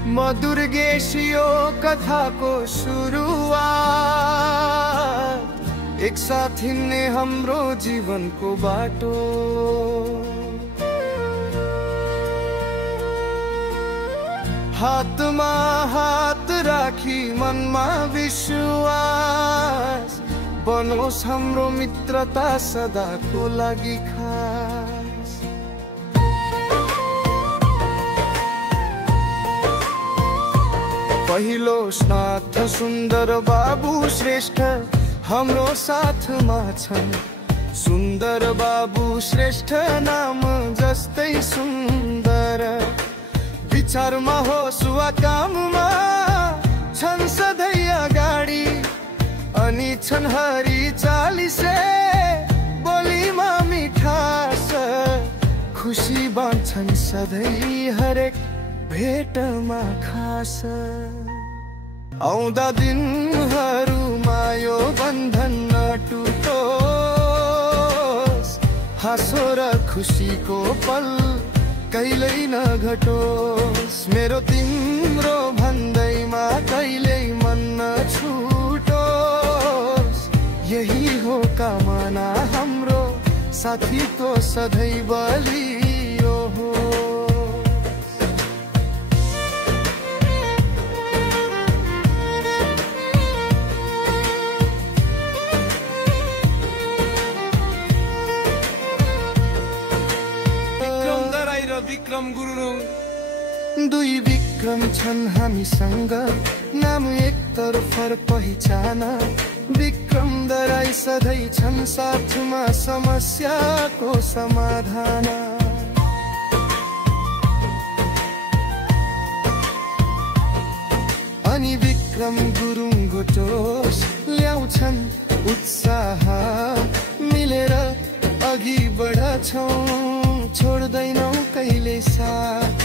दुर्गेश यो कथाको सुरुवात, एक साथ हिँड्ने हाम्रो जीवनको बाटो। हातमा हात राखी मनमा विश्वास, बनोस् हाम्रो मित्रता सदाको लागि खास। पहिलो साथ सुन्दर बाबु श्रेष्ठ हाम्रो साथमा छन्। सुन्दर बाबु श्रेष्ठ नाम जस्तै सुन्दर, विचारमा होस् वा काममा छन् सधैँ अगाडि। अनि छन् हरि चालिसे बोलीमा मिठास, खुसी बाँड्छन् सधैँ हरेक भेटमा खास। आउँदा दिनहरूमा यो बन्धन नटुटोस्, हाँसो र खुसीको पल कहिल्यै नघटोस्। मेरो तिम्रो भन्दैमा कहिल्यै मन नछुटोस्, यही हो कामना हाम्रो साथीको सधैँ बलियो हो। विक्रम गुरुङ दुई विक्रम छन् हामीसँग, नाम एक तर फरक पहिचान। विक्रम दराई सधैँ छन् साथमा समस्याको समाधान। अनि विक्रम गुरुङ गोटोस ल्याउँछन् उत्साह, मिलेर अघि बढ्छौँ छोड्दैनौ कहिले साथ।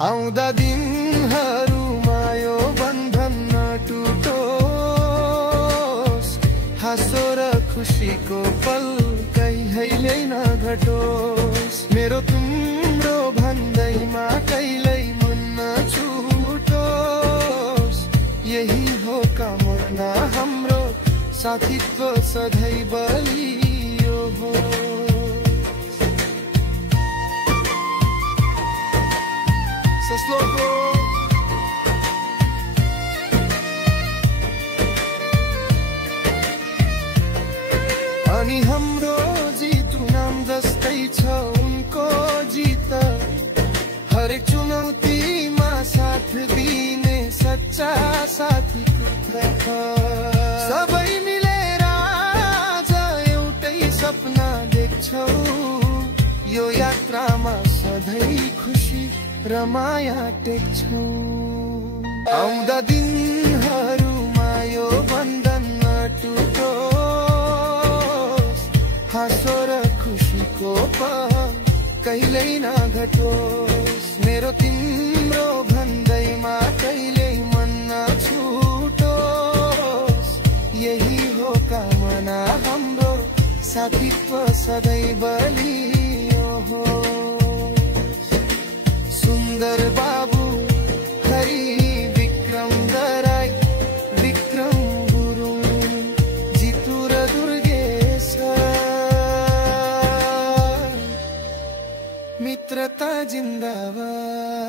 आउँदा दिनहरूमा यो बन्धन नटुटोस्, हाँसो र खुसीको पल कहिल्यै नघटोस्। मेरो तिम्रो भन्दैमा कहिल्यै मन नछुटोस्, यही हो कामना हाम्रो साथीत्व सधैँ बलियो हो। श्लोको अनि हाम्रो जित नाम जस्तै छ उनको जित। हरेक चुनौतीमा साथ दिने सच्चा साथीको कथा। सबै मिलेर आज एउटै सपना देख्छौ, यो यात्रामा सधैँ खुसी र माया टेक्छौ। आउँदा दिनहरूमा यो बन्धन नटुटोस्, हाँसो र खुसीको पल कहिल्यै नघटोस्। मेरो तिम्रो भन्दैमा कहिल्यै मन नछुटोस्, यही हो कामना हाम्रो साथीत्व सधैँ बलियो हो। सुन्दर बाबु हरि विक्रम दराई, विक्रम गुरुङ जितु र दुर्गेश, मित्रता जिन्दाबाद।